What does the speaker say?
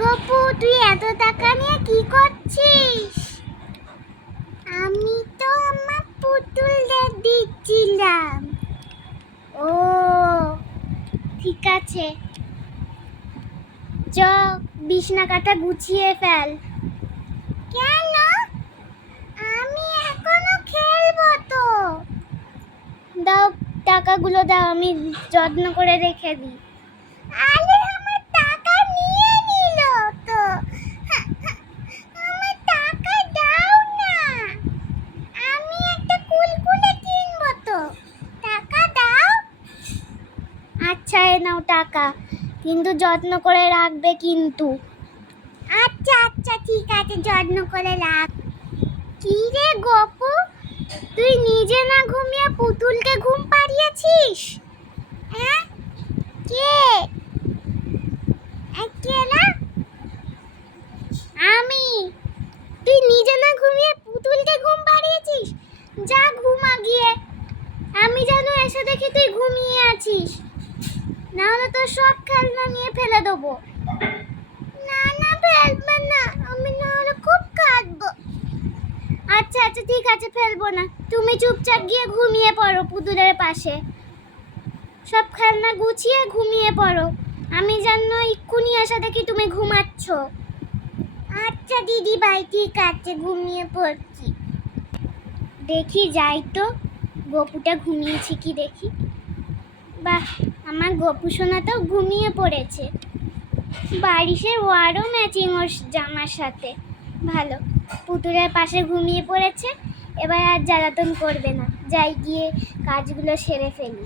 গপু, তুই এত টাকা নিয়ে কি করছিস? আমি তো আমার পুতুলদের দিচ্ছিলাম। ও ঠিক আছে, চ বিছনা কাটা গুছিয়ে ফেল। কেন? আমি এখনো খেলবো তো। দাও, টাকাগুলো দাও, আমি যত্ন করে রেখে দিই। আরে আমার টাকা নিয়ে নিল তো। আমার টাকা দাও না, আমি একটা কুলকুলে কিনবো তো। টাকা দাও। আচ্ছা, এ নাও টাকা, কিন্তু যত্ন করে রাখবে কিন্তু। আচ্ছা আচ্ছা ঠিক আছে, যত্ন করে রাখ। কি রে গপু, তুই নিজে না ঘুমিয়ে পুতুলকে ঘুম পাড়িয়েছিস? হ্যাঁ, কে? কেলা? আমি। তুই নিজে না ঘুমিয়ে পুতুলকে ঘুম পাড়িয়েছিস? যা ঘুমা গিয়ে। আমি যেন এসে দেখি তুই ঘুমিয়ে আছিস, না হলে তোর সব খেলনা নিয়ে ফেলে দেবো। না না, ফেলবে না, আমি না হলে খুব কাঁদবো। আচ্ছা আচ্ছা ঠিক আছে, ফেলবো না, তুমি চুপচাপ গিয়ে ঘুমিয়ে পড়ো পুতুলের পাশে। সব খেলনা গুছিয়ে ঘুমিয়ে পড়ো, আমি যেন এক্ষুনি এসে দেখি তুমি ঘুমাচ্ছ। আচ্ছা দিদি ভাই, ঠিক আছে, ঘুমিয়ে পড়ছি। দেখি যাই তো, গপুটা ঘুমিয়েছে কি দেখি। বাহ, আমার গপু সোনাটাও ঘুমিয়ে পড়েছে। বারিশের ওয়ারও ম্যাচিং ওর জামার সাথে। ভালো, পুতুলের পাশে ঘুমিয়ে পড়েছে, এবার আর জ্বালাতন করবে না। যাই গিয়ে কাজগুলো সেরে ফেলি।